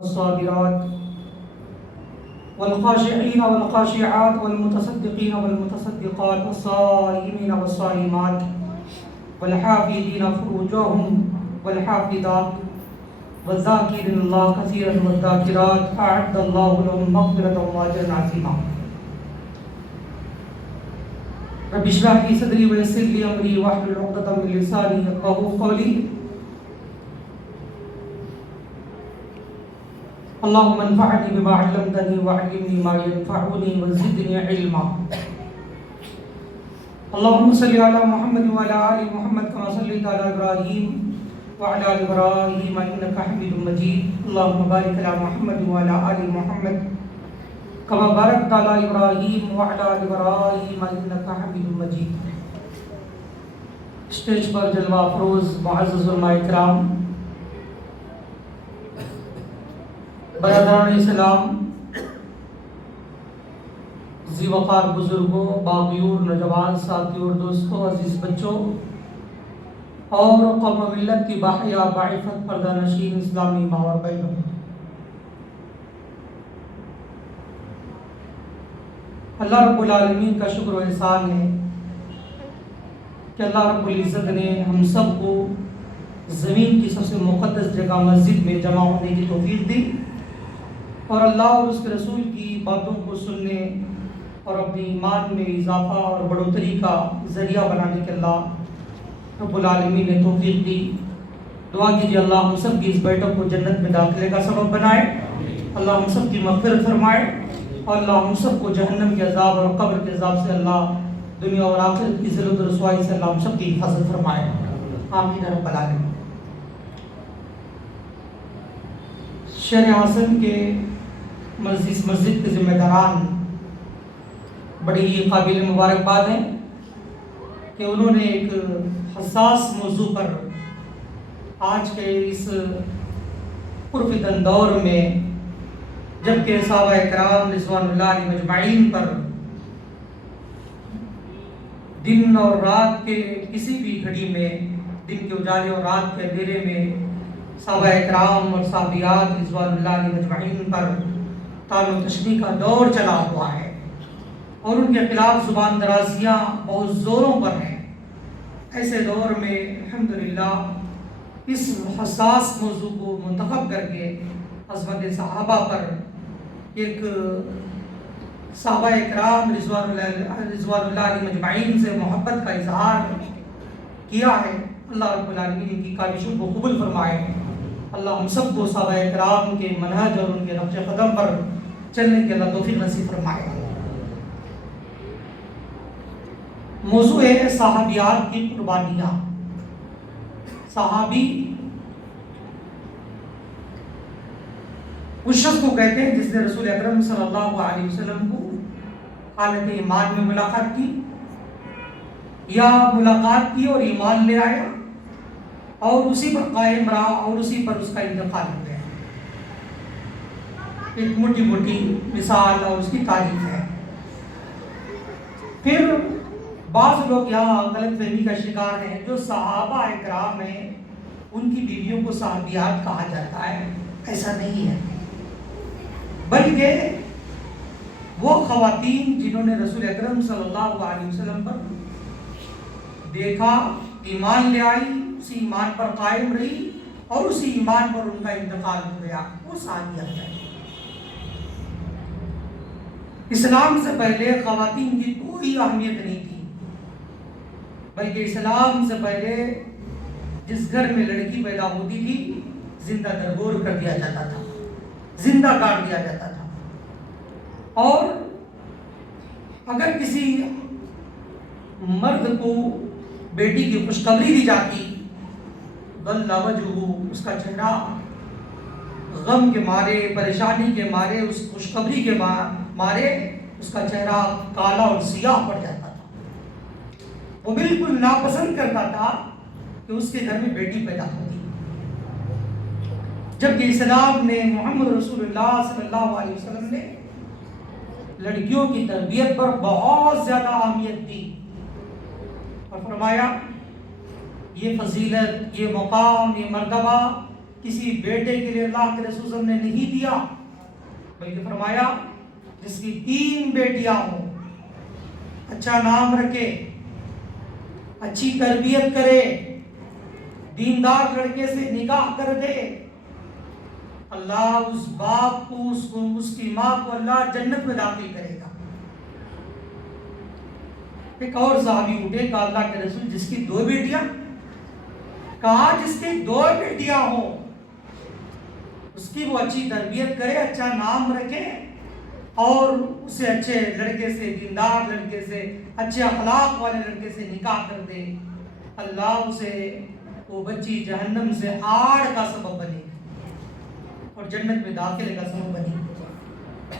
الصابرات والخاشعين والخاشعات والمتصدقين والمتصدقات والصائمين والصائمات والحافظين فروجهم والحافظات والذاكرين الله كثيرا والذاكرات أعد الله لهم مغفرة وأجرا عظيما. رب اشرح لي صدري ويسر لي أمري واحلل عقدة من لساني يفقهوا قولي. اللهم انفعني بما علمتني وعلمني ما ينفعني وزدني علما. اللهم صل على محمد وعلى آل محمد كما صليت على إبراهيم وعلى آل إبراهيم إنك حميد مجيد. اللهم بارك على محمد وعلى آل محمد كما باركت على إبراهيم وعلى آل إبراهيم إنك حميد مجيد. اسٹیج پر جلوہ افروز معزز علماء کرام، برادران اسلام، ذی وقار بزرگوں، باغیور نوجوان ساتھیوں اور دوستوں، عزیز بچوں اور قوم و ملت کی باحیا باعفت پردہ نشین اسلامی ماں اور بہنوں، اللہ رب العالمین کا شکر و احسان ہے کہ اللہ رب العزت نے ہم سب کو زمین کی سب سے مقدس جگہ مسجد میں جمع ہونے کی توفیق دی اور اللہ اور اس کے رسول کی باتوں کو سننے اور اپنی ایمان میں اضافہ اور بڑھوتری کا ذریعہ بنانے کے اللہ رب العالمین نے توفیق دی. دعا کیجیے اللہ ہم سب کی اس بیٹھک کو جنت میں داخلے کا سبب بنائے، اللہ ہم سب کی مغفرت فرمائے اور اللہ ہم سب کو جہنم کے عذاب اور قبر کے عذاب سے اللہ، دنیا اور آخرت کی ذلت و رسوائی سے اللہ ہم سب کی حفاظت فرمائے. آمین رب العالمین. شہر حسن کے مسجد کے ذمہ داران بڑی ہی قابل مبارکباد ہیں کہ انہوں نے ایک حساس موضوع پر آج کے اس پرفتن دور میں، جبکہ صحابہ کرام رضوان اللہ علیہ مجمعین پر دن اور رات کے کسی بھی گھڑی میں، دن کے اجالے اور رات کے اندھیرے میں صحابہ کرام اور صحابیات رضوان اللہ علیہ مجمعین پر طعن و تشنیع کا دور چلا ہوا ہے اور ان کے خلاف زبان درازیاں بہت زوروں پر ہیں. ایسے دور میں الحمدللہ اس حساس موضوع کو منتخب کر کے عظمت صحابہ پر ایک صحابہ کرام رضوان اللہ علیہ مجمعین سے محبت کا اظہار کیا ہے. اللہ رب العالمین ان کی کاوشوں کو قبول فرمائے. اللہ ہم سب کو صحابہ کرام کے منہج اور ان کے نقش قدم پر چلنے کے اللہ توفیق نصیب فرمائے. موضوع ہے صحابیات کی قربانیاں. صحابی اس شخص کو کہتے ہیں جس نے رسول اکرم صلی اللہ علیہ وسلم کو حالت ایمان میں ملاقات کی یا ملاقات کی اور ایمان لے آیا اور اسی پر قائم رہا اور اسی پر اس کا انتقال ہو گیا. ایک موٹی موٹی مثال اور اس کی تعریف ہے. پھر بعض لوگ یہاں غلط فہمی کا شکار ہیں، جو صحابہ کرام ہیں ان کی بیویوں کو صحابیات کہا جاتا ہے. ایسا نہیں ہے، بلکہ وہ خواتین جنہوں نے رسول اکرم صلی اللہ علیہ وسلم پر دیکھا، ایمان لے آئی، اسی ایمان پر قائم رہی اور اسی ایمان پر ان کا انتقال ہو گیا، وہ صحابیات ہیں. اسلام سے پہلے خواتین کی کوئی اہمیت نہیں تھی، بلکہ اسلام سے پہلے جس گھر میں لڑکی پیدا ہوتی تھی زندہ درگور کر دیا جاتا تھا، زندہ کاٹ دیا جاتا تھا. اور اگر کسی مرد کو بیٹی کی خوشخبری دی جاتی، ظل وجہہ، اس کا چہرہ غم کے مارے، پریشانی کے مارے، اس خوشخبری کے مارے اس کا چہرہ کالا اور سیاہ پڑ جاتا تھا. وہ بالکل ناپسند کرتا تھا کہ اس کے گھر میں بیٹی پیدا ہوتی. جبکہ اسلام نے، محمد رسول اللہ صلی اللہ علیہ وسلم نے لڑکیوں کی تربیت پر بہت زیادہ اہمیت دی اور فرمایا یہ فضیلت، یہ مقام، یہ مرتبہ کسی بیٹے کے لیے اللہ کے رسول صلی اللہ علیہ وسلم نے نہیں دیا، بلکہ فرمایا جس کی 3 بیٹیاں ہوں، اچھا نام رکھے، اچھی تربیت کرے، دیندار لڑکے سے نکاح کر دے، اللہ اس باپ کو اس کی ماں کو اللہ جنت میں داخل کرے گا۔ ایک اور صحابی اٹھے، کہا اللہ کے رسول جس کی 2 بیٹیاں، کہا جس کی 2 بیٹیاں ہوں اس کی وہ اچھی تربیت کرے، اچھا نام رکھے اور اسے اچھے لڑکے سے، دیندار لڑکے سے، اچھے اخلاق والے لڑکے سے نکاح کر دے، اللہ اسے وہ بچی جہنم سے آڑ کا سبب بنے اور جنت میں داخلے کا سبب بنے۔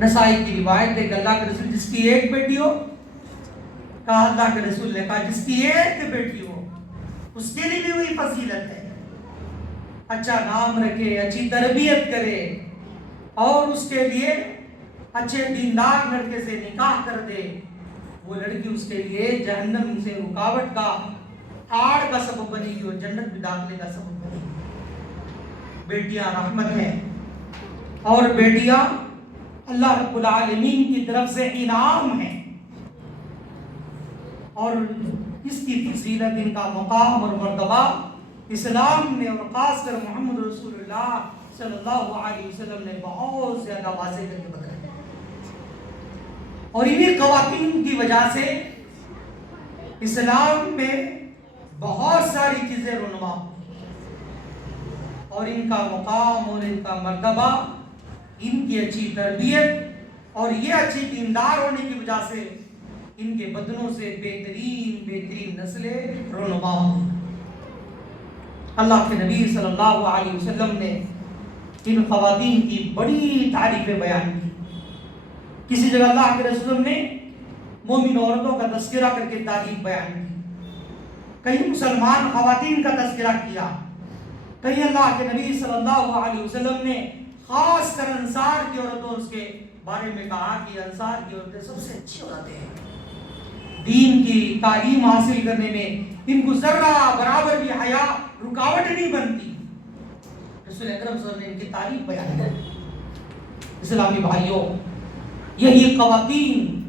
نسائی کی روایت ہے کہ اللہ کے رسول جس کی 1 بیٹی ہو، کہا اللہ کے رسول نے کہا جس کی 1 بیٹی ہو اس کے لیے بھی وہی فضیلت ہے، اچھا نام رکھے، اچھی تربیت کرے اور اس کے لیے اچھے دیندار لڑکے سے نکاح کر دے، وہ لڑکی اس کے لیے جہنم سے رکاوٹ کا، آڑ کا سبب بنے گی اور جنت میں داخلے کا سبب بنے گی۔ بیٹیاں رحمت ہیں اور بیٹیاں اللہ رب العالمین کی طرف سے انعام ہیں، اور اس کی فضیلت، ان کا مقام اور مرتبہ اسلام نے اور خاص کر محمد رسول اللہ صلی اللہ علیہ وسلم نے بہت زیادہ واضح کر کے بتایا، اور انہیں خواتین کی وجہ سے اسلام میں بہت ساری چیزیں رونما ہوئی، اور ان کا مقام اور ان کا مرتبہ، ان کی اچھی تربیت اور یہ اچھی دیندار ہونے کی وجہ سے ان کے بدنوں سے بہترین نسلیں رونما ہوئی۔ اللہ کے نبی صلی اللہ علیہ وسلم نے ان خواتین کی بڑی تعریفیں بیان کی۔ کسی جگہ اللہ کے رسول نے مومن عورتوں کا تذکرہ کر کے تعریف بیان کی، کہیں مسلمان خواتین کا تذکرہ کیا، کہیں اللہ کے نبی صلی اللہ علیہ وسلم نے خاص کر انصار کی عورتوں کے بارے میں کہا کہ انصار کی عورتیں سب سے اچھی عورتیں ہیں، دین کی تعلیم حاصل کرنے میں ان کو ذرہ برابر بھی حیا رکاوٹ نہیں بنتی۔ رسول اکرم صلی اللہ علیہ وسلم نے ان کی تعریف بیان کی۔ اسلامی بھائیوں، یہی خواتین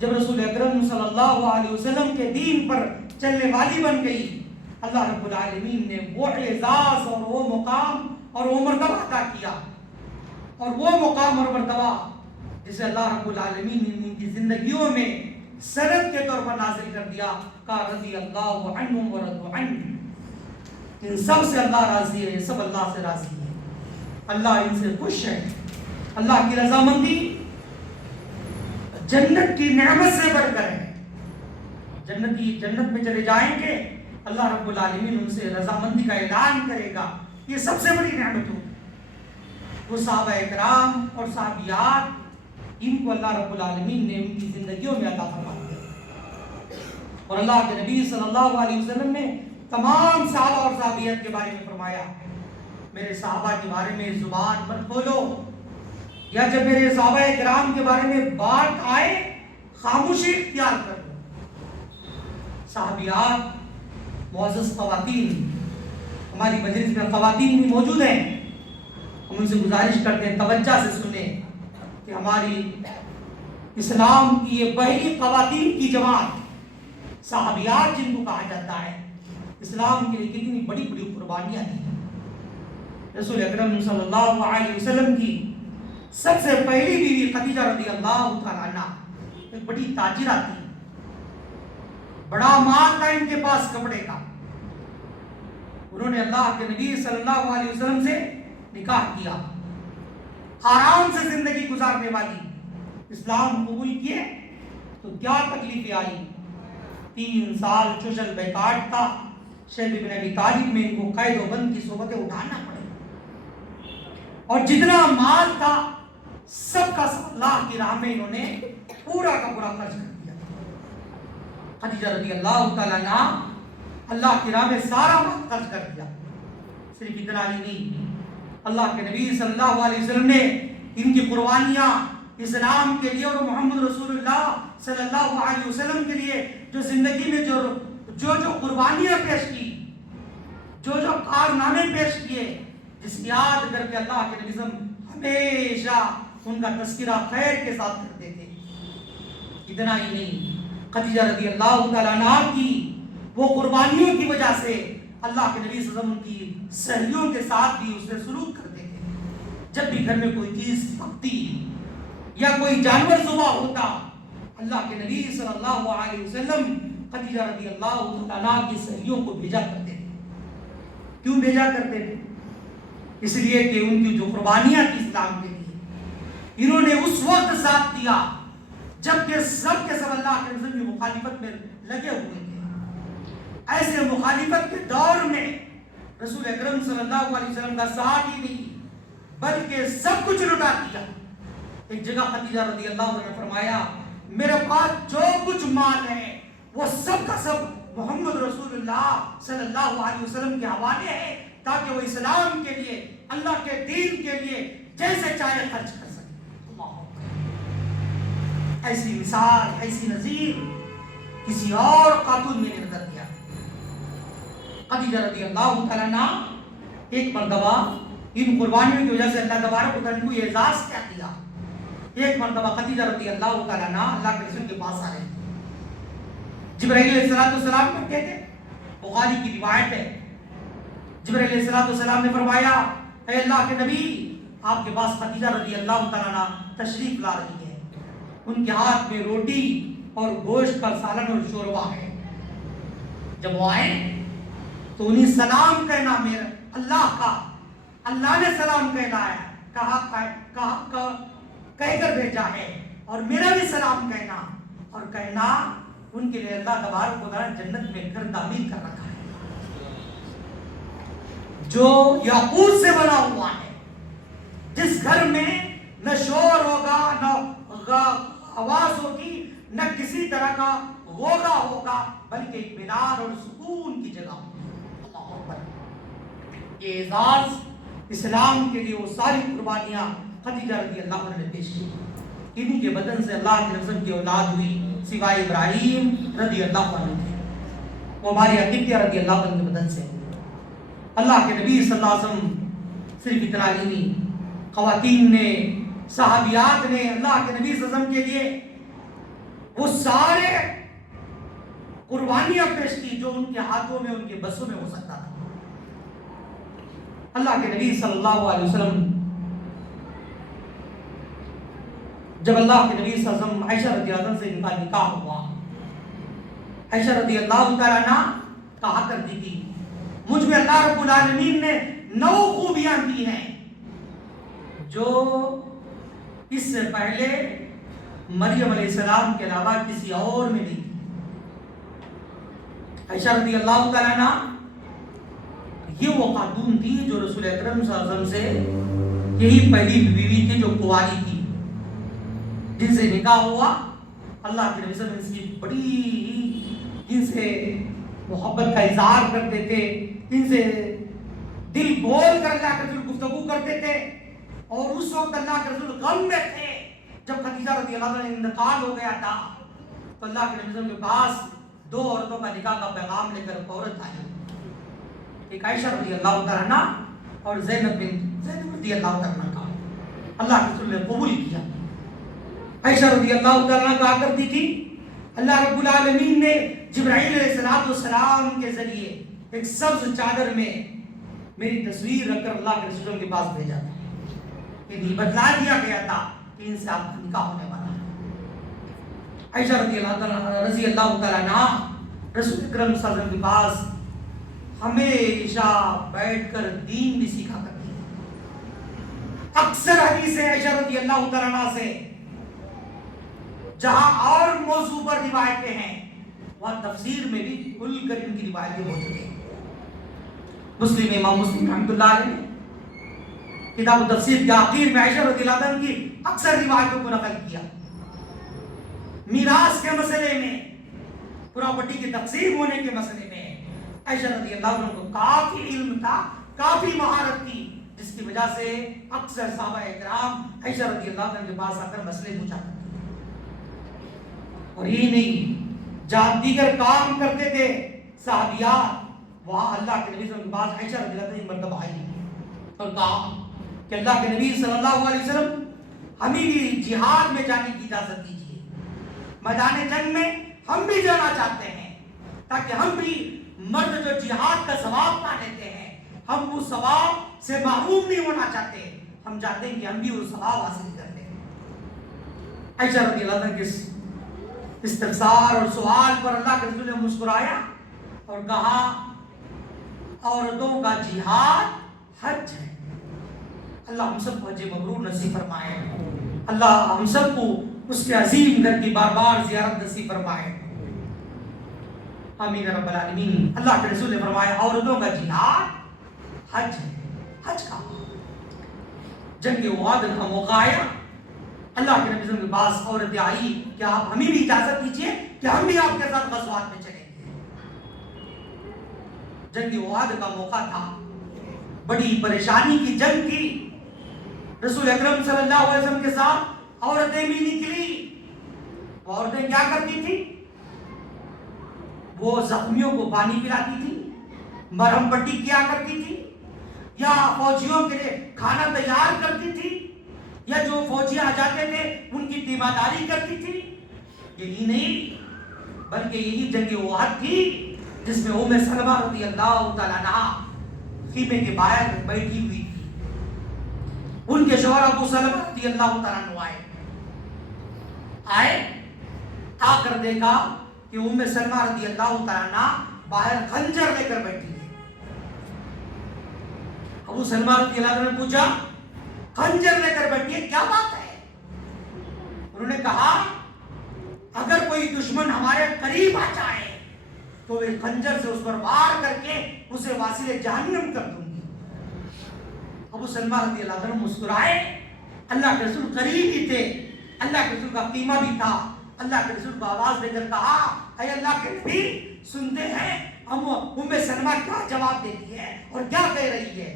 جب رسول اکرم صلی اللہ علیہ وسلم کے دین پر چلنے والی بن گئی، اللہ رب العالمین نے وہ اعزاز اور وہ مقام اور وہ مرتبہ عطا کیا، اور وہ مقام اور مرتبہ جسے اللہ رب العالمین نے ان کی زندگیوں میں سند کے طور پر نازل کر دیا، کہا رضی اللہ عنہم ورضوا عنہ، ان سب سے اللہ راضی ہے، یہ سب اللہ سے راضی ہے، اللہ ان سے خوش ہے۔ اللہ کی رضامندی جنت کی نعمت سے بڑھ کر ہے، جنت میں چلے جائیں گے، اللہ رب العالمین ان سے رضامندی کا اعلان کرے گا، یہ سب سے بڑی نعمت ہوگی۔ وہ صحابہ کرام اور صحابیات، ان کو اللہ رب العالمین نے ان کی زندگیوں میں عطا فرما دیا، اور اللہ کے نبی صلی اللہ علیہ وسلم نے تمام صحابہ اور صحابیات کے بارے میں فرمایا، میرے صحابہ کے بارے میں زبان مت کھولو، یا جب میرے صحابہ کرام کے بارے میں بات آئے خاموشی اختیار کر لو۔ صحابیات، معزز خواتین، ہماری مجلس میں خواتین بھی موجود ہیں، ہم ان سے گزارش کرتے ہیں توجہ سے سنیں کہ ہماری اسلام کی یہ پہلی خواتین کی جماعت صحابیات جن کو کہا جاتا ہے، اسلام کے لیے کتنی بڑی بڑی قربانیاں دی۔ رسول اکرم صلی اللہ علیہ وسلم کی سب سے پہلی بیوی خدیجہ رضی اللہ تعالیٰ عنہ ایک بڑی تاجرہ تھی، بڑا مال تھا ان کے پاس کپڑے کا، انہوں نے اللہ کے نبی صلی اللہ علیہ وسلم سے نکاح کیا، آرام سے زندگی گزارنے والی، اسلام قبول کیے تو کیا تکلیفیں آئی، 3 سال چچل بیکاٹ تھا، شیب ابن ابی طالب میں ان کو قید و بند کی صحبتیں اٹھانا پڑے، اور جتنا مال تھا سب کا سب اللہ کی راہ میں انہوں نے پورا کا پورا خرچ کر دیا۔ خدیجہ رضی اللہ تعالیٰ عنہ اللہ کی راہ میں سارا مال خرچ کر دیا۔ صرف اتنا ہی نہیں، اللہ کے نبی صلی اللہ علیہ وسلم نے ان کی قربانیاں اسلام کے لیے اور محمد رسول اللہ صلی اللہ علیہ وسلم کے لیے جو زندگی میں جو قربانیاں پیش کی، جو جو کارنامے پیش کیے، جس کی یاد کر کے اللہ کے نبی ہمیشہ ان کا تذکرہ خیر کے ساتھ کرتے تھے۔ اتنا ہی نہیں، خدیجہ رضی اللہ تعالیٰ عنہا کی وہ قربانیوں کی وجہ سے اللہ کے نبی صلی اللہ علیہ وسلم کی سہیلیوں کے ساتھ بھی اس سے سلوک کرتے تھے۔ جب بھی گھر میں کوئی چیز پکتی یا کوئی جانور ذبح ہوتا، اللہ کے نبی صلی اللہ علیہ وسلم خدیجہ رضی اللہ عنہا کی سہیلیوں کو بھیجا کرتے تھے۔ کیوں بھیجا کرتے تھے؟ اس لیے کہ ان کی جو قربانیاں تھی اسلام کے لیے، انہوں نے اس وقت ساتھ دیا جبکہ سب کے سب اللہ کے رسول کی مخالفت میں لگے ہوئے تھے۔ ایسے مخالفت کے دور میں رسول اکرم صلی اللہ علیہ وسلم کا ساتھ ہی نہیں بلکہ سب کچھ لٹا دیا۔ ایک جگہ خدیجہ رضی اللہ عنہ نے فرمایا، میرے پاس جو کچھ مال ہے وہ سب کا سب محمد رسول اللہ صلی اللہ علیہ وسلم کے حوالے ہے، تاکہ وہ اسلام کے لیے، اللہ کے دین کے لیے جیسے چاہے خرچ کر سکے۔ ایسی مثال، ایسی نظیر کسی اور خاتون میں نے نظر دیا۔ خدیجہ رضی اللہ تعالیٰ عنہ ایک مرتبہ ان قربانیوں کی وجہ سے اللہ تبارک و تعالیٰ نے کو یہ اعزاز کیا دیا۔ ایک مرتبہ خدیجہ رضی اللہ تعالیٰ عنہ اللہ کے رسول کے پاس آ رہے تھے۔ جبرائیل علیہ السلام کہتے تھے، بخاری کی روایت ہے، جبرائیل علیہ السلام نے فرمایا، اے اللہ کے نبی، آپ کے پاس خدیجہ رضی اللہ تعالیٰ عنہ تشریف لا رہی ہے، ان کے ہاتھ میں روٹی اور گوشت کا سالن اور شوربہ ہے۔ جب وہ آئے تو انہیں سلام کہنا میرا اللہ کا، اللہ نے سلام کہنا ہے، کہہ کر بھیجا ہے، اور میرا بھی سلام کہنا اور کہنا ان کے لیے اللہ تبارک و تعالیٰ جنت میں گھر تعمیر کر رکھا ہے جو یاقوت سے بنا ہوا ہے، جس گھر میں نہ شور ہوگا، نہ آواز ہوگی، نہ کسی طرح کا غوغا ہوگا، بلکہ اطمینان اور سکون کی جگہ ہوگی۔ اللہ اکبر۔ یہ اعزاز اسلام کے لیے وہ ساری قربانیاں خدیجہ رضی اللہ عنہ نے پیش کی، انہی کے بدن سے اللہ کے رسول کی اولاد ہوئی سوائے ابراہیم رضی اللہ عنہ کے، وہ ہماری عقیقہ رضی اللہ عنہ کے بدن سے۔ اللہ کے نبی صلی اللہ علیہ وسلم صرف اتنا ہی نہیں، خواتین نے، صحابیات نے اللہ کے نبی صلی اللہ علیہ وسلم کے لیے وہ سارے قربانیاں پیش کی جو ان کے ہاتھوں میں، ان کے بسوں میں ہو سکتا تھا۔ اللہ کے نبی صلی اللہ علیہ وسلم جب اللہ کے نبی صلی اللہ علیہ وسلم عائشہ رضی اللہ عنہ سے ان کا نکاح ہوا، عائشہ رضی اللہ تعالیٰ عنہ کہا کرتی تھی، مجھ میں اللہ رب العالمین نے 9 خوبیاں دی ہیں جو اس سے پہلے مریم علیہ السلام کے علاوہ کسی اور میں نہیں تھی۔ عائشہ رضی اللہ تعالیٰ عنہ یہ وہ خاتون تھی جو رسول اکرم صلی اللہ علیہ وسلم سے یہی پہلی بیوی تھی جو کنواری تھی، جن سے نکاح ہوا۔ اللہ کے نبی صلی اللہ علیہ وسلم اس کی بڑی ان سے محبت کا اظہار کرتے تھے، ان سے دل کھول کر اللہ کے رسول گفتگو کرتے تھے، اور اس وقت اللہ کے رسول غم میں تھے جب خدیجہ رضی اللہ عنہ کا انتقال ہو گیا تھا، تو اللہ کے نبی صلی اللہ علیہ وسلم کے پاس 2 عورتوں کا نکاح کا پیغام لے کر عورت آئی، ایک عائشہ رضی اللہ تعالیٰ عنہ اور زینب رضی اللہ تعالیٰ عنہ کا۔ اللہ کے رسول نے قبول کیا۔ عائشہ رضی اللہ تعالیٰ عنہ کہا کرتی تھی، اللہ رب العالمین نے جبرائیل علیہ السلام کے ذریعے ایک سبز چادر میں میری تصویر رکھ کر اللہ کے رسول کے پاس بھیجا تھا، انہیں بتلا دیا گیا تھا کہ ان سے آپ کا نکاح ہونے والا ہے۔ عائشہ رضی اللہ تعالیٰ عنہ رسول اکرم صلی اللہ علیہ وسلم کے پاس ہمیشہ بیٹھ کر دین بھی سیکھا کرتی ہے۔ اکثر حدیثیں عائشہ رضی اللہ تعالیٰ عنہ سے جہاں اور موضوع پر روایتیں ہیں، وہاں تفسیر میں بھی کھل کر ان کی روایتیں موجود ہیں۔ مسلم، امام مسلم رحمۃ اللہ علیہ نے کتاب التفسیر کے آخر میں عائشہ رضی اللہ عنہ کی اکثر روایتوں کو نقل کیا۔ میراث کے مسئلے میں، پراپرٹی کی تقسیم ہونے کے مسئلے میں عائشہ رضی اللہ عنہ کو کافی علم تھا، کافی مہارت تھی، جس کی وجہ سے اکثر صحابہ اکرام عائشہ رضی اللہ عنہ کے پاس آ کر مسئلے پوچھا کرتے تھے۔ اور یہ نہیں، جہاں دیگر کام کرتے تھے صحابیات، وہاں اللہ کے نبی صلی اللہ علیہ وسلم کے پاس عائشہ رضی اللہ عنہا ایک مرتبہ آئی اور کہا کہ اللہ کے نبی صلی اللہ علیہ وسلم ہمیں بھی جہاد میں جانے کی اجازت دیجیے، میدان جنگ میں ہم بھی جانا چاہتے ہیں تاکہ ہم بھی مرد جو جہاد کا ثواب پا لیتے ہیں ہم اس ثواب سے محروم نہیں ہونا چاہتے، ہم چاہتے ہیں کہ ہم بھی وہ ثواب حاصل کر لیں۔ عائشہ رضی اللہ عنہا کے استفسار اور سوال پر اللہ کے رسول نے مسکرایا اور کہا عورتوں کا جہاد حج ہے۔ اللہ ہم سب کو حج مبرور نصیب فرمائے، اللہ ہم سب کو اس کے عظیم گھر کی بار بار زیارت نصیب فرمائے، آمین رب العالمین۔ اللہ کے رسول نے فرمایا عورتوں کا جہاد حج ہے۔ حج کا جنگ احد کا موقع آیا، اللہ کے نبی کے پاس عورتیں آئی کہ آپ ہمیں بھی اجازت دیجیے کہ ہم بھی آپ کے ساتھ غزوات میں چلیں گے۔ جنگ احد کا موقع تھا، بڑی پریشانی کی جنگ تھی، رسول اکرم صلی اللہ علیہ وسلم کے ساتھ عورتیں بھی نکلی۔ وہ عورتیں کیا کرتی تھی؟ وہ زخمیوں کو پانی پلاتی تھی، مرہم پٹی کیا کرتی تھی، یا فوجیوں کے لیے کھانا تیار کرتی تھی، یا جو فوجی آ جاتے تھے ان کی تیمارداری کرتی تھی۔ یہی نہیں بلکہ یہی جنگ احد تھی جس میں ام سلمہ رضی اللہ تعالیٰ عنہا خیمے کے باہر بیٹھی ہوئی تھی۔ ان کے شوہر ابو سلمہ رضی اللہ تعالیٰ عنہ آئے آ کر دیکھا کہ ام سلمہ رضی اللہ تعالیٰ عنہ باہر خنجر لے کر بیٹھی ہے۔ ابو سلمہ رضی اللہ عنہ نے پوچھا خنجر لے کر بیٹھی ہے، کیا بات ہے؟ انہوں نے کہا اگر کوئی دشمن ہمارے قریب آ جائے تو وہ خنجر سے اس پر وار کر کے اسے واصل جہنم کر دوں گی۔ ابو سلمہ رضی اللہ عنہ مسکرائے، اللہ کے رسول قریب ہی تھے، اللہ کے رسول کا قیمہ بھی تھا، اللہ کے رسول کو آواز دے کر کہا اے اللہ کے نبی سنتے ہیں ام سلمہ کیا جواب دیتی ہے اور کیا کہہ رہی ہے؟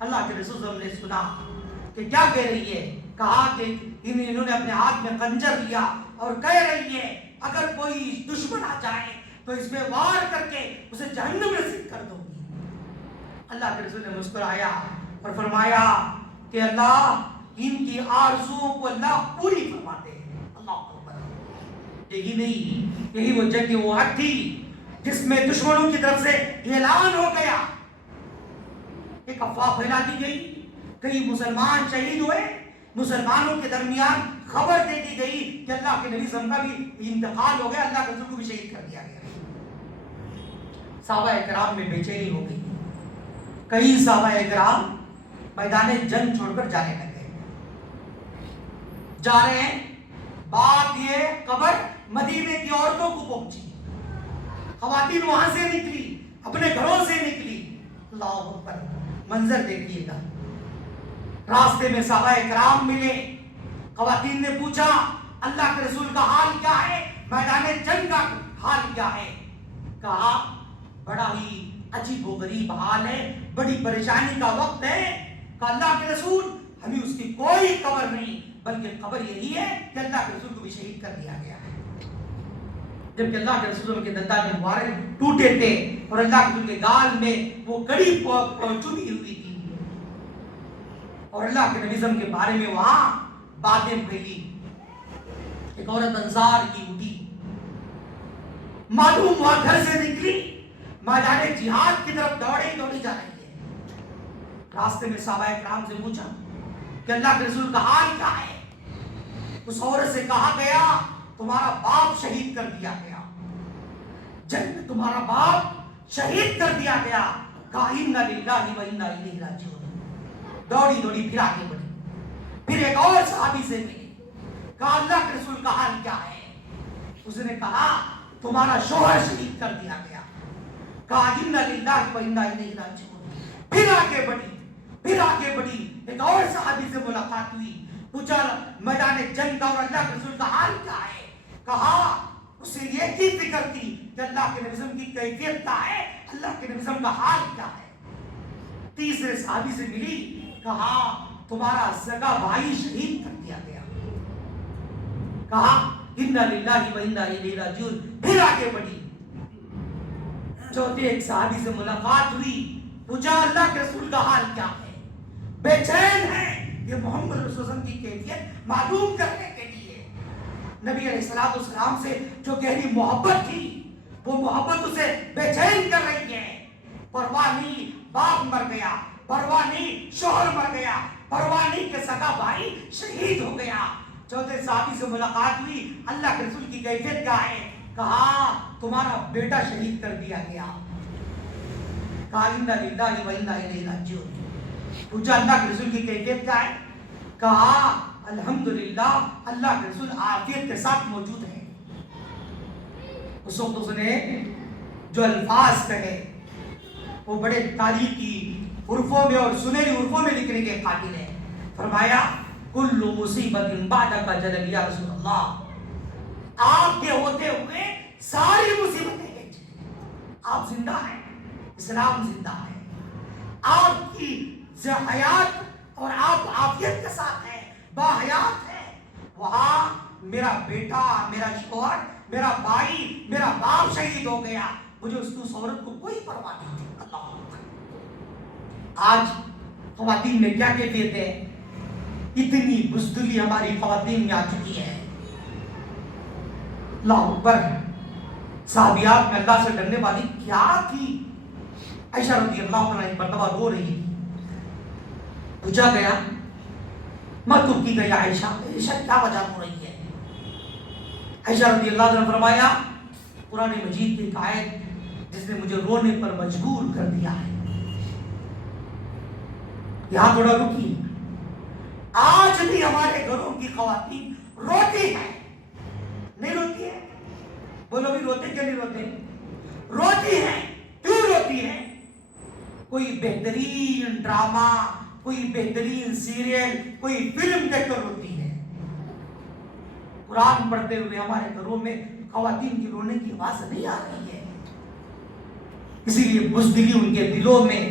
اللہ کے رسول صلی اللہ علیہ وسلم نے سنا کہ کیا کہہ رہی ہے، کہا کہ انہوں نے اپنے ہاتھ میں خنجر لیا اور کہہ رہی ہے اگر کوئی دشمن آ جائے تو اس میں وار کر کے اسے جہنم رسید کر دوں گی۔ اللہ کے رسول نے مسکرایا اور فرمایا کہ اللہ ان کی آرزوؤں کو اللہ پوری فرما دے۔ اللہ اکبر۔ یہی نہیں، یہی وہ جنگ احد تھی جس میں دشمنوں کی طرف سے اعلان ہو گیا، ایک افواہ پھیلا دی گئی، کئی مسلمان شہید ہوئے، مسلمانوں کے درمیان خبر دے دی گئی کہ اللہ کے نبی صلی اللہ علیہ وسلم کا بھی انتقال ہو گیا، اللہ کے رسول کو بھی شہید کر دیا گیا۔ صحابہ کرام میں بے چینی ہو گئی، کئی صحابہ کرام میدان جنگ چھوڑ کر جانے لگے، جا رہے ہیں، بات یہ قبر مدینے کی عورتوں کو پہنچی، خواتین وہاں سے نکلی، اپنے گھروں سے نکلی۔ اللہ اکبر، منظر دیکھیے گا، راستے میں صحابہ کرام ملے، خواتین نے پوچھا اللہ کے رسول کا حال کیا ہے، میدان جنگ کا حال کیا ہے؟ کہا بڑا ہی عجیب و غریب حال ہے، بڑی پریشانی کا وقت ہے۔ کہا اللہ کے رسول ہمیں اس کی کوئی خبر نہیں، بلکہ خبر یہی ہے کہ اللہ کے رسول کو بھی شہید کر دیا گیا ہے۔ جبکہ اللہ کے رسول کے دندان مبارک ٹوٹے تھے اور اللہ کے رسول کے گال میں وہ کڑی چبھی ہوئی تھی، اور اللہ کے نبی کے بارے میں وہاں باتیں پھیلی۔ ایک عورت انصار کی اٹھی، معلوم ہوا گھر سے نکلی، میدان جہاد کی طرف دوڑی جا رہی ہے۔ راستے میں صحابہ کرام سے پوچھا کہ اللہ کے رسول کا حال کیا ہے؟ اس عورت سے کہا گیا تمہارا باپ شہید کر دیا گیا، جنگ میں تمہارا باپ شہید کر دیا گیا۔ کہا انا للہ و انا الیہ راجعون۔ دوڑی پھر آگے بڑھی، پھر ایک اور صحابی سے ملی، کہا اللہ کے رسول کا حال کیا ہے؟ اس نے کہا تمہارا شوہر شہید کر دیا گیا۔ کہا انا للہ و انا الیہ راجعون۔ پھر آگے بڑھی، ایک اور صحابی سے ملاقات ہوئی، پوچھا میدان جنگ کا اور اللہ کے رسول کا حال کیا ہے؟ کہا اسے یہ کی فکر تھی کہ اللہ کے نبی کی کیفیت کیا ہے، اللہ کے نبی کا حال کیا ہے۔ تیسرے صحابی سے ملی، کہا تمہارا سگا بھائی شہید کر دیا گیا۔ کہا انا للہ و انا الیہ راجعون۔ پھر آگے بڑھی، چوتھے ایک صحابی سے ملاقات ہوئی، پوچھا اللہ کے رسول کا حال کیا ہے؟ بے چین ہے، یہ محمد رسول اللہ علیہ وسلم کی کیفیت معلوم کرنے کے لیے نبی علیہ السلام سے جو گہری محبت تھی وہ محبت اسے بے چین کر رہی ہے۔ پرواہ نہیں باپ مر گیا، پرواہ نہیں شوہر مر گیا، پرواہ نہیں کہ سگا بھائی شہید ہو گیا۔ چوتھے صحابی سے ملاقات ہوئی، اللہ کے رسول کی کیفیت کیا ہے؟ کہا تمہارا بیٹا شہید کر دیا گیا۔ کہا انا للہ و انا الیہ راجعون۔ پوچھا اللہ کے رسول کی کیفیت کیا ہے؟ کہا الحمدللہ اللہ کے رسول عافیت کے ساتھ موجود ہیں۔ اس وقت اس نے جو الفاظ کہے وہ بڑے تاریخی حروفوں میں اور سنہری حروفوں میں لکھنے کے قابل ہے۔ فرمایا کل مصیبت بعدک جلل یا رسول اللہ، آپ کے ہوتے ہوئے ساری مصیبتیں گئی۔ آپ زندہ ہیں، اسلام زندہ ہے، آپ کی حیات اور آپ عافیت کے ساتھ ہیں، باحیات ہیں۔ وہاں میرا بیٹا، میرا شوہر، میرا بھائی، میرا باپ شہید ہو گیا، مجھے اس عورت کو کوئی پرواہ نہیں تھی۔ اللہ آج خواتین میں کیا کیفیت ہے؟ اتنی بزدلی ہماری خواتین میں آ چکی ہے۔ اللہ اکبر، صحابیات میں اللہ سے ڈرنے والی کیا تھی؟ عائشہ رضی اللہ عنہ ایک مرتبہ رو رہی تھی، پوچھا گیا مت تبکی گئی عائشہ، عائشہ کیا وجہ ہو رہی ہے؟ عائشہ رضی اللہ عنہ نے فرمایا قرآن مجید کی ایک آیت جس نے مجھے رونے پر مجبور کر دیا ہے۔ یہاں تھوڑا رکی، آج بھی ہمارے گھروں کی خواتین روتی ہیں، نہیں روتی ہے؟ بولو بھی روتے کیا نہیں روتے؟ روتی ہیں، کیوں روتی ہیں؟ کوئی بہترین ڈرامہ، کوئی بہترین سیریل، کوئی فلم دیکھ کر روتی ہے۔ قرآن پڑھتے ہوئے ہمارے گھروں میں خواتین کی رونے کی آواز نہیں آ رہی ہے۔ اسی لیے بزدلی ان کے دلوں میں،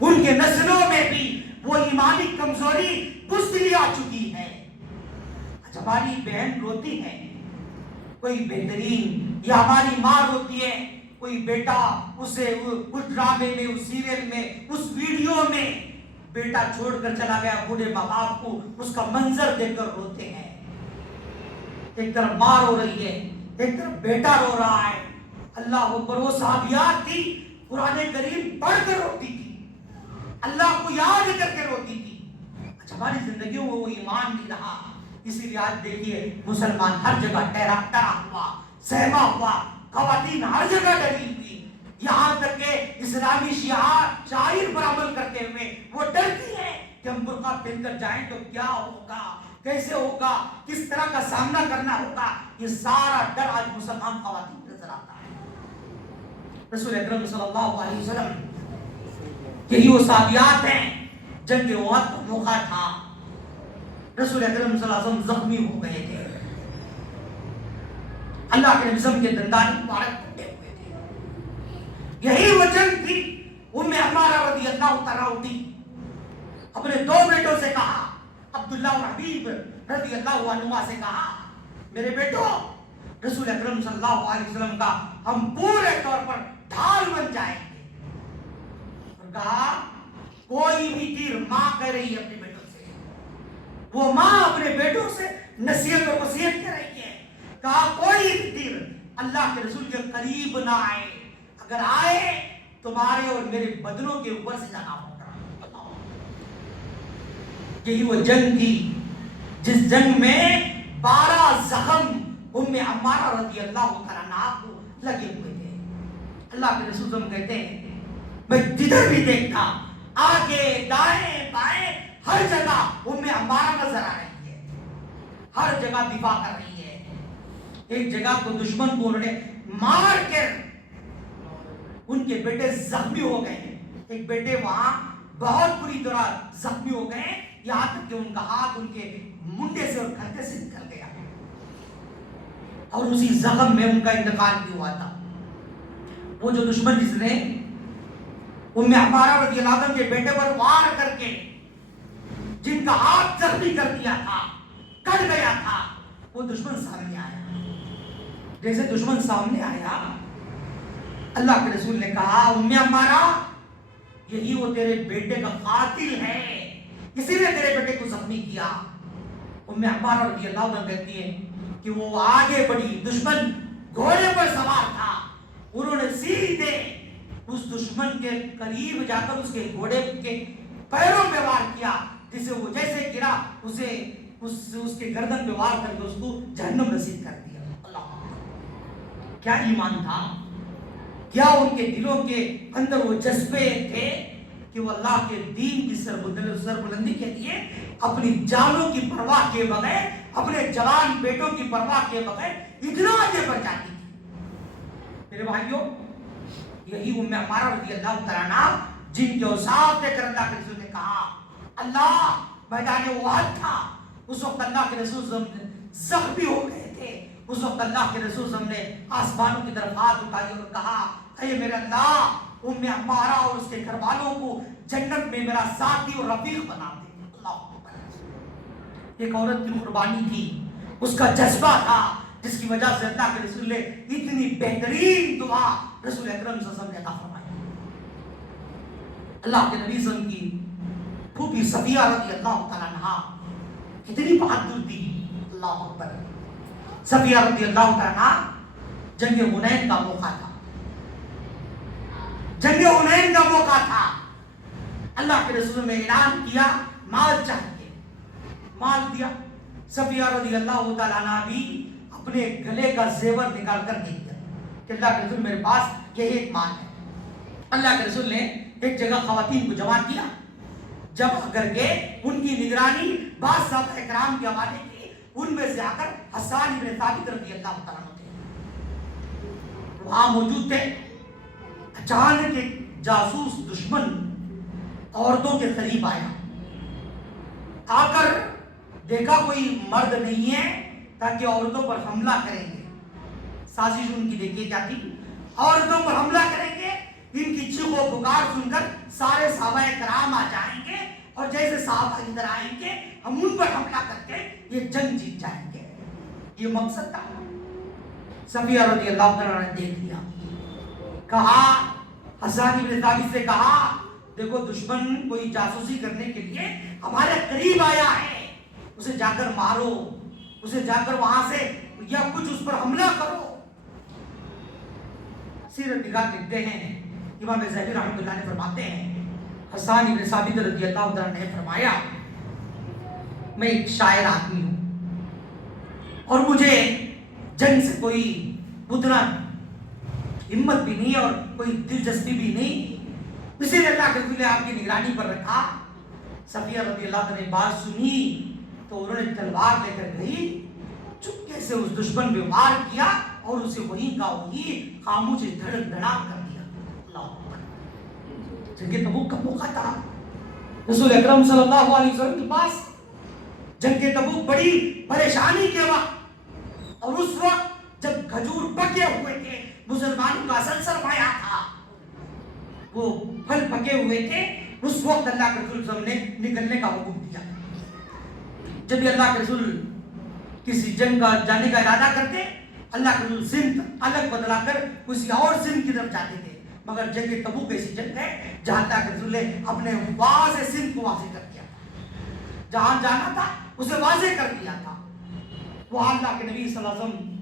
ان کے نسلوں میں بھی وہ ایمانی کمزوری بزدلی آ چکی ہے۔ آج ہماری بہن روتی ہے، کوئی بہترین، یا ہماری ماں روتی ہے، کوئی بیٹا اسے اس ڈرامے میں، اس سیریل میں، اس ویڈیو میں بیٹا چھوڑ کر چلا گیا، بوڑھے ماں باپ کو اس کا منظر دیکھ کر روتے ہیں۔ ایک طرف ماں رو رہی ہے، ایک طرف بیٹا رو رہا ہے۔ اللہ اکبر، وہ صحابیات تھی قرآن کریم پڑھ کر روتی تھی، اللہ کو یاد کر کے روتی تھی۔ اچھا ہماری زندگیوں میں وہ ایمان نہیں رہا، اسی لیے آج دیکھیے مسلمان ہر جگہ ڈرا ہوا، سہما ہوا، خواتین ہر جگہ ڈری ہوئی، یہاں تک کہ اسلامی شعائر پر عمل کرتے ہوئے وہ ڈرتی ہے کہ ہم برقع پہن کر جائیں تو کیا ہوگا، کیسے ہوگا، کس طرح کا سامنا کرنا ہوگا۔ یہ سارا ڈر آج مسلمان خواتین نظر آتا ہے۔ رسول اکرم صلی اللہ علیہ وسلم یہی وہ صحابیات ہیں، جنگ احد کا موقع تھا، رسول اکرم صلی اللہ علیہ وسلم زخمی ہو گئے تھے، اللہ کے نبی کے دندان مبارک ٹوٹے ہوئے تھے۔ یہی وہ جنگ تھی۔ ام عمارہ رضی اللہ تعالیٰ اٹھی، اپنے دو بیٹوں سے کہا، عبداللہ اور حبیب رضی اللہ عنہما سے کہا، میرے بیٹوں رسول اکرم صلی اللہ علیہ وسلم کا ہم پورے طور پر ڈھال بن جائیں گے۔ اور کہا کوئی بھی تیر، ماں کہہ رہی ہے اپنے بیٹوں سے، وہ ماں اپنے بیٹوں سے نصیحت اور وصیت کر رہی ہے، کہا کوئی بھی تیر اللہ کے رسول کے قریب نہ آئے، اگر آئے تمہارے اور میرے بدنوں کے اوپر سے جانا ہوگا۔ یہی وہ جنگ تھی جس جنگ میں 12 زخم ام عمارہ رضی اللہ عنہا کو لگے ہوئے تھے۔ اللہ کے رسول کہتے ہیں میں جدھر بھی دیکھتا، آگے دائیں بائیں ہر جگہ ام عمارہ نظر آ رہی ہے، ہر جگہ دفاع کر رہی ہے۔ ایک جگہ کو دشمن کو انہوں نے مار کر ان کے بیٹے زخمی ہو گئے، ایک بیٹے وہاں بہت بری طرح زخمی ہو گئے، یہاں تک کہ ان کا ہاتھ ان کے منڈے سے اور کھٹے سے نکل گیا، اور اسی زخم میں ان کا انتقال بھی ہوا تھا۔ وہ جو دشمن جس نے ام عمارہ رضی اللہ عنہ کے بیٹے پر وار کر کے جن کا ہاتھ زخمی کر دیا تھا، کٹ گیا تھا، وہ دشمن سامنے آیا۔ جیسے دشمن سامنے آیا، اللہ کے رسول نے کہا ام عمارہ یہی وہ تیرے بیٹے کا قاتل ہے، اسی نے تیرے بیٹے کو زخمی کیا۔ ام عمارہ رضی اللہ عنہ کہتی ہے کہ وہ آگے بڑھی، دشمن گھوڑے پر سوار تھا، انہوں نے سیدھے اس دشمن کے قریب جا کر اس کے گھوڑے کے پیروں پہ وار کیا، جسے وہ جیسے گرا اسے اس کے گردن پہ وار کر کے اس کو جہنم رسید کر دیا۔ اللہ، کیا ایمان تھا، کیا ان کے دلوں کے اندر وہ جذبے تھے کہ وہ اللہ کے دین کی سربلندی کے لیے اپنی جانوں کی پرواہ کیے بغیر، اپنے جوان بیٹوں کی پرواہ کیے بغیر اتنا آگے بڑھ جاتی تھی۔ میرے بھائیوں، یہی ام عمارہ رضی اللہ تعالیٰ عنہ جن کے اوصاف دیکھ کر اللہ کے رسول نے کہا اللہ میدان احد تھا، اس وقت اللہ کے رسول زخمی ہو گئے تھے، اس وقت اللہ کے رسول نے آسمانوں کی طرف ہاتھ اٹھائے اور کہا اے میرے اللہ ام عمارہ اور اس کے گھر والوں کو جنت میں میرا ساتھی اور رفیق بنا دے۔ اللہ، ایک عورت کی قربانی تھی، اس کا جذبہ تھا، جس کی وجہ سے اللہ کے رسول نے اتنی بہترین دعا رسول اکرم صلی اللہ علیہ وسلم نے عطا فرمائی۔ اللہ کے نبی صلی اللہ علیہ وسلم کی پھوپھی صفیہ رضی اللہ تعالیٰ عنہا کتنی بہادر تھی، اللہ اکبر۔ صفیہ رضی اللہ تعالیٰ عنہا جنگ حنین کا موقع تھا، جنگ حنین کا موقع تھا، اللہ کے رسول نے اعلان کیا مال چاہیے، مال دیا۔ صفیہ رضی اللہ تعالیٰ عنہ بھی اپنے گلے کا زیور نکال کر دے دیا کہ اللہ کے رسول میرے پاس یہ ایک مال ہے۔ اللہ کے رسول نے ایک جگہ خواتین کو جمع کیا، جمع کر کے ان کی نگرانی بعض صحابہ اکرام کے حوالے کی، ان میں سے آ کر حسان بن ثابت رضی اللہ تعالیٰ عنہ تھے، وہاں موجود تھے۔ اچانک ایک جاسوس دشمن عورتوں کے قریب آیا، آ کر دیکھا کوئی مرد نہیں ہے تاکہ عورتوں پر حملہ کریں گے۔ سازش ان کی دیکھیے کیا تھی، عورتوں پر حملہ کریں گے، ان کی چیخ و پکار سن کر سارے صحابہ کرام آ جائیں گے اور جیسے صحابہ ادھر آئیں گے ہم ان پر حملہ کر کے یہ جنگ جیت جائیں گے، یہ مقصد تھا۔ صفیہ رضی اللہ عنہ نے دیکھ لیا، کہا حسان بن ثابت سے کہا دیکھو دشمن کوئی جاسوسی کرنے کے لیے ہمارے قریب آیا ہے، اسے جا کر مارو، اسے جا کر وہاں سے یا کچھ اس پر حملہ کرو۔ سیرت نگاہ لکھتے ہیں، امام ذہبی رحمۃ اللہ نے فرماتے ہیں حسان بن ثابت رضی اللہ عنہ نے فرمایا میں ایک شاعر آدمی ہوں اور مجھے جنگ سے کوئی اتنا ہمت بھی نہیں اور کوئی دلچسپی بھی نہیں، اسی لیے اللہ کے رسول نے آپ کی نگرانی پر رکھا۔ صفیہ رضی اللہ عنہ نے بات سنی تو انہوں نے تلوار لے کر گئی، چپکے سے اس دشمن پہ وار کیا اور اسے وہیں کا وہیں خاموش دھڑک دھڑاک کر دیا۔ اللہ جنگ تبوک کا موقع تھا، رسول اکرم صلی اللہ علیہ وسلم کے پاس جنگ تبوک بڑی پریشانی کے وقت، اور اس وقت جب کھجور پکے ہوئے تھے، مسلمانوں کا اصل سرمایہ تھا، وہ پھل پکے ہوئے تھے، اس وقت اللہ کے رسول صلی اللہ علیہ وسلم نے نکلنے کا حکم دیا۔ جب بھی اللہ کے رسول کسی جنگ کا جانے کا ارادہ کرتے، اللہ کے رسول سمت الگ بدلا کر کسی اور سمت کی طرف جاتے تھے، مگر جنگ تبوک ایسی جنگ ہے جہاں اللہ کے رسول نے اپنے واضح سمت کو واضح کر دیا، جہاں جانا تھا اسے واضح کر دیا تھا۔ وہاں اللہ کے نبی صلی اللہ علیہ وسلم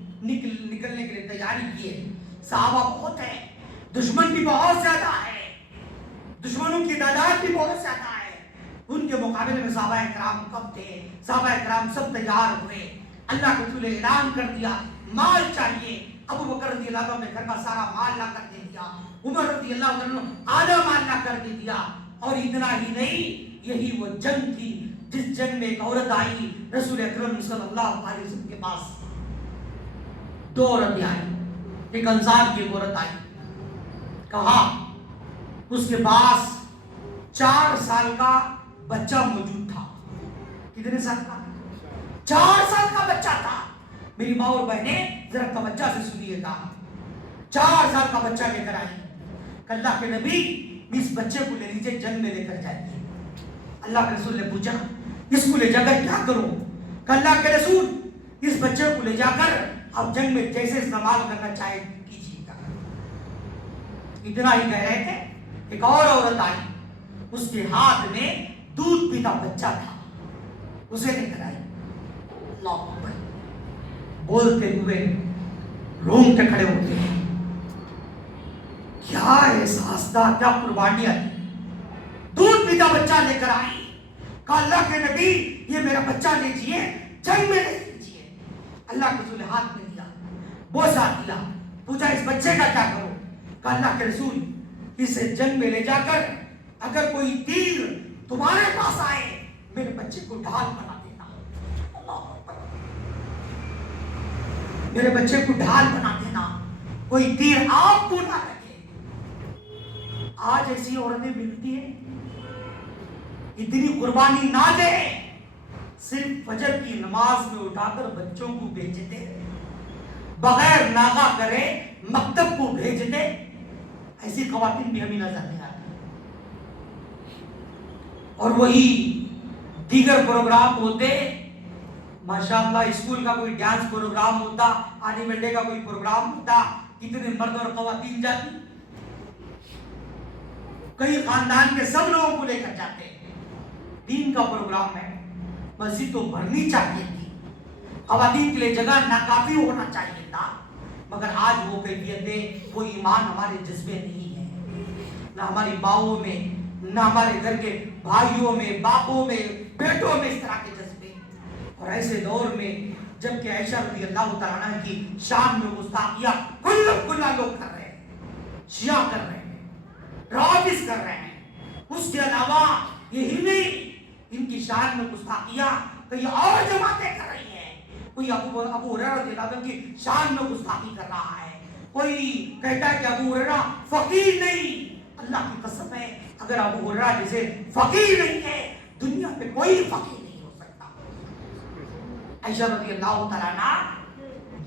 نکلنے کے لیے تیاری کیے، صحابہ بہت ہیں، دشمن بھی بہت زیادہ ہے، دشمنوں کی تعداد بھی بہت زیادہ ہے، ان کے مقابلے میں صحابہ کرام کم تھے، صحابہ کرام سب تیار ہوئے، اللہ کے رسول نے اعلان کر دیا مال چاہیے، ابو بکر رضی اللہ عنہ نے گھر کا سارا مال لا کر دے دیا، عمر رضی اللہ عنہ آدھا مال لا کر دے دیا، اور اتنا ہی نہیں، یہی وہ جنگ تھی جس جنگ میں ایک عورت آئی رسول اکرم صلی اللہ علیہ وسلم کے پاس، دو عورتیں آئی، ایک انصار کی ایک عورت آئی، کہا اس کے پاس 4 سال کا بچہ موجود تھا۔ کتنے سال کا؟ 4 سال کا بچہ تھا۔ میری ماں اور بہنیں ذرا توجہ سے سنیے گا، 4 سال کا بچہ لے کر آئی، اللہ کے نبی اس بچے کو لے لیجیے، جنگ میں لے کر جائیے۔ اللہ کے رسول نے پوچھا اس کو لے جا کر کیا کروں؟ کہ اللہ کے رسول اس بچے کو لے جا کر اب جنگ میں جیسے استعمال کرنا چاہے کیجیے گا۔ اتنا ہی کہہ رہے تھے، ایک اور عورت آئی، اس کے ہاتھ میں دودھ پیتا بچہ تھا، اسے لے کر آئی. اللہ اکبر. بولتے ہوئے رونگٹے کھڑے ہوتے ہیں. کیا احساس تھا، کیا قربانیاں تھی. دودھ پیتا بچہ لے کر آئی، کہا اللہ کے نبی یہ میرا بچہ لیجیے، جنگ میں لے لیجیے. اللہ کے رسول ہاتھ میں دیا، بوسا دیا، پوچھا اس بچے کا کیا کرو. کہا اللہ کے رسول اسے جنگ میں لے جا کر اگر کوئی تیر تمہارے پاس آئے میرے بچے کو ڈھال بنا دینا. میرے بچے کو ڈھال بنا دینا، کوئی تیر آپ کو نہ لگے. آج ایسی عورتیں ملتی ہیں، اتنی قربانی نہ دے، صرف فجر کی نماز میں اٹھا کر بچوں کو بھیج دے، بغیر ناغہ کرے مکتب کو بھیج دے. ایسی خواتین بھی ہمیں نظر نہیں آتی. اور وہی دیگر پروگرام ہوتے، ماشاءاللہ اسکول کا کوئی ڈانس پروگرام ہوتا، اینول ڈے کا کوئی پروگرام ہوتا، کتنے مرد اور خواتین جاتی. کئی خاندان کے سب لوگوں کو لے کر جاتے. دین کا پروگرام ہے، مسجد تو بھرنی چاہیے تھی، خواتین کے لیے جگہ ناکافی ہونا چاہیے تھا. مگر آج وہ کیفیتیں، وہ ایمان ہمارے جذبے نہیں ہے، نہ ہماری ماؤں میں، نہ ہمارے گھر کے بھائیوں میں، باپوں میں، بیٹوں میں اس طرح کے جذبے. اور ایسے دور میں جب کہ عائشہ رضی اللہ تعالیٰ عنہ کی شان میں گستاخیاں کلا لوگ کر رہے ہیں، شیعہ کر رہے ہیں، رافض کر رہے ہیں، اس کے علاوہ یہی نہیں، ان کی شان میں گستاخیاں کئی اور جماعتیں کر رہی ہیں. کوئی ابو ہریرہ رضی اللہ عنہ کی شان میں گستاخی کر رہا ہے، کوئی کہتا ہے کہ ابو ہریرہ فقیر نہیں. اللہ کی قسم ہے، اگر ابو ہریرہ جیسے فقیر نہیں ہے دنیا پہ کوئی فقیر نہیں ہو سکتا. عائشہ رضی اللہ تعالیٰ عنہ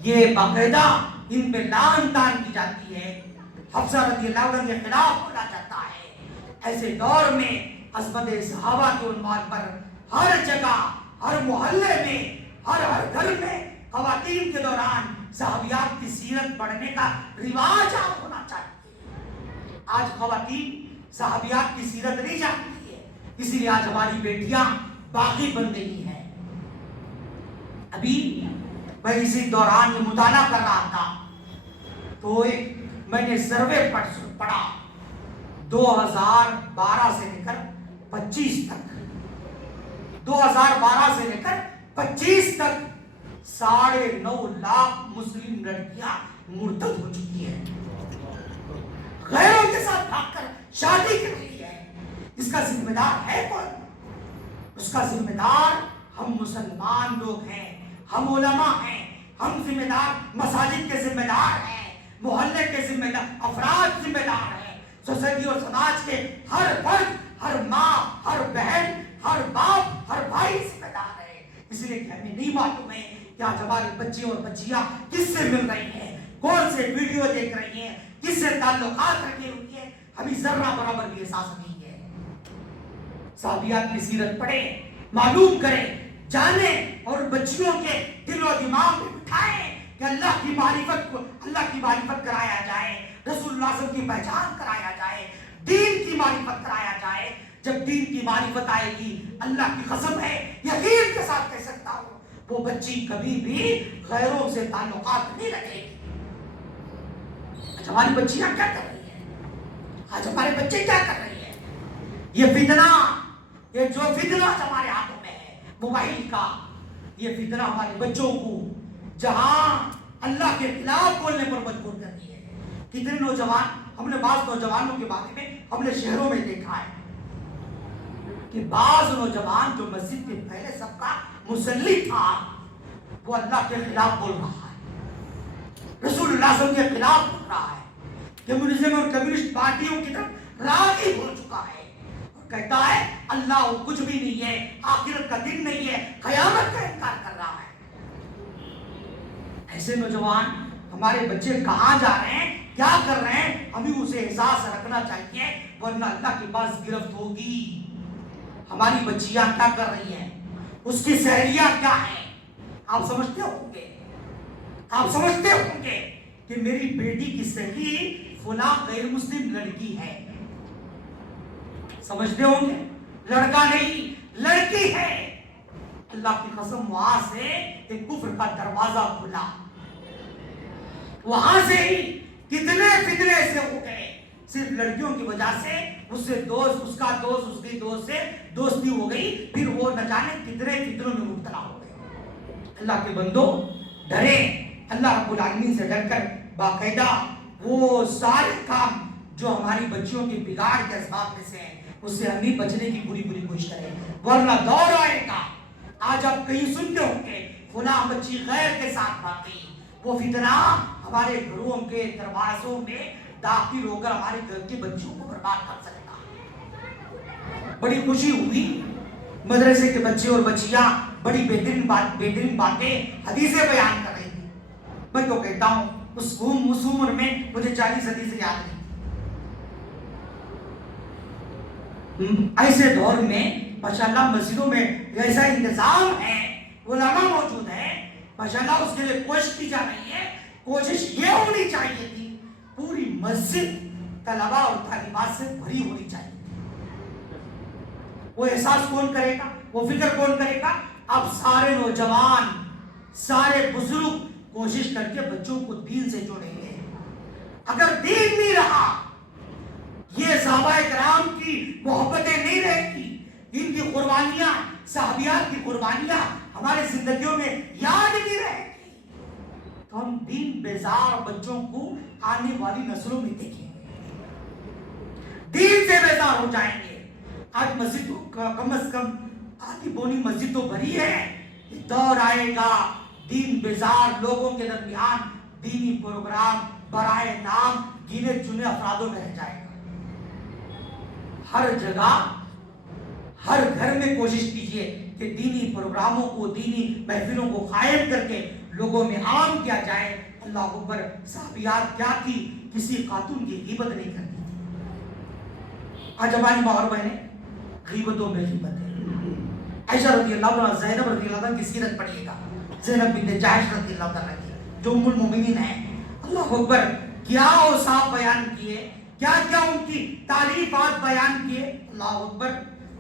یہ باقاعدہ ان پہ لعن طعن کی جاتی ہے، حفصہ رضی اللہ عنہ کے خلاف بولا جاتا ہے. ایسے دور میں عظمت صحابہ کے عنوان پر ہر جگہ، ہر محلے میں، ہر گھر میں خواتین کے دوران صحابیات کی سیرت پڑھنے کا رواج عام ہونا چاہیے. آج خواتین صحابیات کی سیرت نہیں جانتی ہے، اسی لیے آج ہماری بیٹیاں باغی بن گئی ہیں. ابھی میں اسی دوران یہ مطالعہ کر رہا تھا تو میں نے سروے پڑھا 2012 سے لے کر 25 تک، 2012 سے لے کر 25 تک 9.5 لاکھ مسلم لڑکیاں مرتد ہو چکی ہیں، غیروں کے ساتھ بھاگ کر شادی کر لی ہے. اس کا ذمہ دار ہے کون؟ اس کا ذمہ دار ہم مسلمان لوگ ہیں، ہم علماء ہیں، ہم ذمہ دار مساجد کے ذمہ دار ہیں، محلے کے ذمہ دار افراد ذمہ دار ہیں، سوسائٹی اور سماج کے ہر فرد، ہر ماں، ہر بہن، ہر باپ، ہر بھائی ذمہ دار ہے. اس لیے کہ ہمیں نہیں معلوم ہے کہ آج ہمارے بچے اور بچیاں کس سے مل رہی ہیں، کون سے ویڈیو دیکھ رہی ہیں، کس سے تعلقات رکھے ہوئی ہیں، ہمیں ذرہ برابر بھی احساس نہیں ہے. صحابیات کی سیرت پڑھیں، معلوم کریں، جانیں اور بچیوں کے دل و دماغ میں بٹھائیں کہ اللہ کی معرفت کرایا جائے، رسول اللہ صلی اللہ علیہ وسلم کی پہچان کرایا جائے، دین کی معرفت کرایا جائے. جب دین کی معرفت آئے گی، اللہ کی قسم ہے یقین کے ساتھ کہہ سکتا ہوں وہ بچی کبھی بھی غیروں سے تعلقات نہیں رکھے گی. آج ہماری بچیاں کیا کر رہی ہیں، آج ہمارے بچے کیا کر رہے ہیں؟ یہ فتنہ، یہ جو فتنہ ہمارے ہاتھوں میں ہے موبائل کا، یہ فتنہ ہمارے بچوں کو جہاں اللہ کے خلاف بولنے پر مجبور کر دی ہے. کتنے نوجوان، ہم نے بعض نوجوانوں کے بارے میں ہم نے شہروں میں دیکھا ہے کہ بعض نوجوان جو مسجد کے پہلے سب کا مصلی تھا وہ اللہ کے خلاف بول رہا ہے، رسول اللہ صلی اللہ علیہ وسلم کے خلاف بول رہا ہے، کمیونزم اور کمیونسٹ پارٹیوں کی طرف راغب ہو چکا ہے اور کہتا ہے اللہ کچھ بھی نہیں ہے، آخرت کا دن نہیں ہے، قیامت کا انکار کر رہا ہے. ایسے نوجوان، ہمارے بچے کہاں جا رہے ہیں، کیا کر رہے ہیں، ہمیں اسے احساس رکھنا چاہیے ورنہ اللہ کے پاس گرفت ہوگی. ہماری بچیاں کیا کر رہی ہیں، اس کی سہیلیاں کیا ہیں. آپ سمجھتے ہوں گے کہ میری بیٹی کی سہیلی فلاں غیر مسلم لڑکی ہے. سمجھتے ہوں گے لڑکا نہیں لڑکی ہے. اللہ کی قسم وہاں سے ایک کفر کا دروازہ کھلا. وہاں سے ہی کتنے فتنے سے ہو گئے صرف لڑکیوں کی وجہ سے. اس سے دوست اس کا دوست اس کی دوست سے دوستی ہو گئی, پھر وہ نہ جانے کتنے فتنوں میں مبتلا ہو گئے. اللہ کے بندو ڈرے, اللہ رب العالمین سے ڈر کر باقاعدہ وہ سارے کام جو ہماری بچیوں کے بگاڑ کے اسباب میں سے ہیں اس سے ہم بھی بچنے کی پوری کوشش کریں, ورنہ دور آئے گا. آج آپ کہیں سنتے ہوں گے فلاں بچی غیر کے ساتھ بھاگی, وہ فتنہ ہمارے گھروں کے دروازوں میں داخل ہو کر ہمارے گھر کے بچوں کو برباد کر سکتا. بڑی خوشی ہوئی, مدرسے کے بچے اور بچیاں بڑی بہترین باتیں حدیثیں بیان کر رہی تھی. میں تو کہتا ہوں اس عمر میں مجھے 40 حدیثیں یاد نہیں. ایسے دور میں ماشاءاللہ مسجدوں میں ایسا انتظام ہے, علماء موجود ہے, ماشاءاللہ اس کے لیے کوشش کی جا رہی ہے. کوشش یہ ہونی چاہیے تھی پوری مسجد طلباء اور طالبات سے بھری ہونی چاہیے. وہ احساس کون کرے گا, وہ فکر کون کرے گا؟ اب سارے نوجوان سارے بزرگ کوشش کر کے بچوں کو دین سے جوڑیں گے. اگر دین نہیں رہا, یہ صحابہ کرام کی محبتیں نہیں رہتی, ان کی قربانیاں صحابیات کی قربانیاں ہمارے زندگیوں میں یاد نہیں رہتی, تو ہم دین بیزار بچوں کو آنے والی نسلوں میں دیکھیں گے, دین سے بیزار ہو جائیں گے. آج مسجد کم از کم آدھی پونی مسجد تو بھری ہے. دور آئے گا دین بیزار لوگوں کے درمیان دینی پروگرام برائے نام گنے چنے افرادوں میں رہ جائے گا. ہر جگہ ہر گھر میں کوشش کیجئے کہ دینی پروگراموں کو دینی محفلوں کو قائم کر کے لوگوں میں عام کیا جائے. اللہ اکبر, صحابیات کیا تھی, کسی خاتون کی غیبت نہیں کرتی تھی. آج ہماری ماں اور بہنیں غیبتوں میں غیبت ہے. عائشہ رضی اللہ عنہ, زینب رضی اللہ عنہ کی سیرت پڑھیے گا, زینب بنت جحش رضی اللہ عنہ کی جو ام المومنین ہیں. اللہ اکبر, کیا اوصاف بیان کیے, کیا کیا ان کی تعریفات بیان کیے. اللہ اکبر,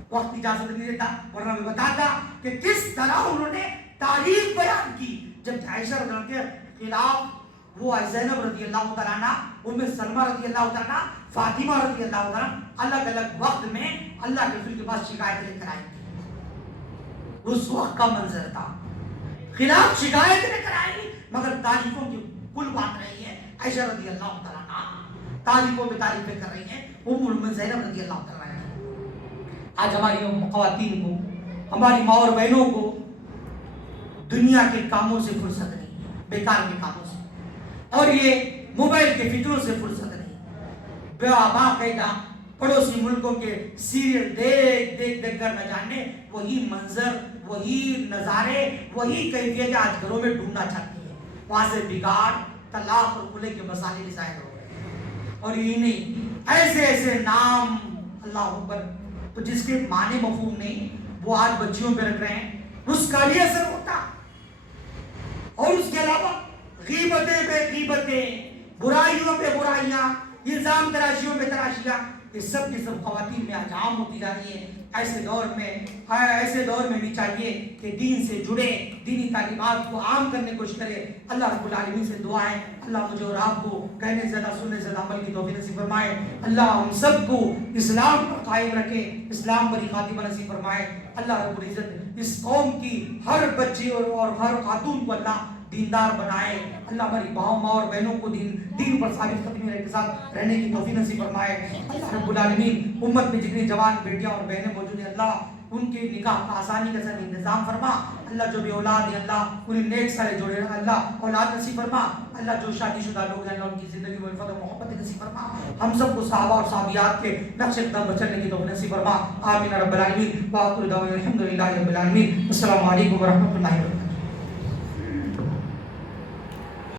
وقت اجازت نہیں دیتا ورنہ میں بتاتا کہ کس طرح انہوں نے تعریف بیان کی. جب عائشہ رضی اللہ عنہ کے خلاف وہ زینب رضی اللہ تعالیٰ عنہ, ام سلمہ رضی اللہ تعالیٰ عنہ, فاطمہ رضی اللہ تعالیٰ الگ الگ وقت میں اللہ کے رسول کے پاس شکایت لے کر آئی تھی. اس وقت کا منظر تھا, خلاف شکایت لے کر آئی, مگر تعریفوں کی کل بات رہی ہے. عائشہ رضی اللہ تعالیٰ عنہ تعریفوں پہ تعریفیں کر رہی ہیں, ام زینب رضی اللہ تعالیٰ عنہ. آج ہماری خواتین کو, ہماری ماں اور بہنوں کو دنیا کے کاموں سے فرصت نہیں, بیکار کے کاموں سے, اور یہ موبائل کے فکروں سے فرصت نہیں. باقاعدہ پڑوسی ملکوں کے سیریل دیکھ کر نہ جانے وہی منظر, وہی نظارے, وہی کیفیت آج گھروں میں ڈھونڈنا چاہتی ہے. وہاں سے بگاڑ, طلاق اور کھلے کے مسائل ظاہر ہو گئے. اور یہی نہیں, ایسے نام اللہ اکبر, تو جس کے معنی مفہوم نہیں وہ آج بچیوں پہ رکھ رہے ہیں, اس کا بھی اثر ہوتا. اور اس کے علاوہ غیبتیں پہ غیبتیں, برائیوں پہ برائیاں, الزام تراشیوں پہ تراشیاں, یہ سب کی سب خواتین میں آج عام ہوتی جا رہی ہے. ایسے دور میں بھی چاہیے کہ دین سے جڑے, دینی تعلیمات کو عام کرنے کی کوشش کرے. اللہ رب العالمین سے دعا ہے اللہ مجھے اور آپ کو کہنے سے زیادہ سننے سے زیادہ عمل کی توفیق نصیب فرمائے. اللہ ہم سب کو اسلام پر قائم رکھے, اسلام پر ہی خاتمہ نصیب فرمائے. اللہ رب العزت اس قوم کی ہر بچی اور ہر خاتون کو اللہ دیندار بنائے. اللہ ہماری ماں اور بہنوں کو دین پر ثابت قدمی کے ساتھ رہنے کی توفیق نصیب فرمائے. اللہ رب العالمین امت میں جتنی جوان بیٹیاں اور بہنیں موجود ہیں اللہ ان کے نکاح کا آسانی کا سر انتظام فرما. اللہ جو بھی اولاد ہیں اللہ انہیں نیک سارے جوڑے, اللہ اولاد نصیب فرما. اللہ جو شادی شدہ لوگ ہیں اللہ ان کی زندگی میں الفت و محبت نصیب فرما. ہم سب کو صحابہ اور صحابیات کے نقش قدم پر چلنے کی توفیق نصیب فرما. آمین رب العالمین. وآخر دعوانا الحمدللہ رب العالمین. السلام علیکم ورحمۃ اللہ وبرکاتہ.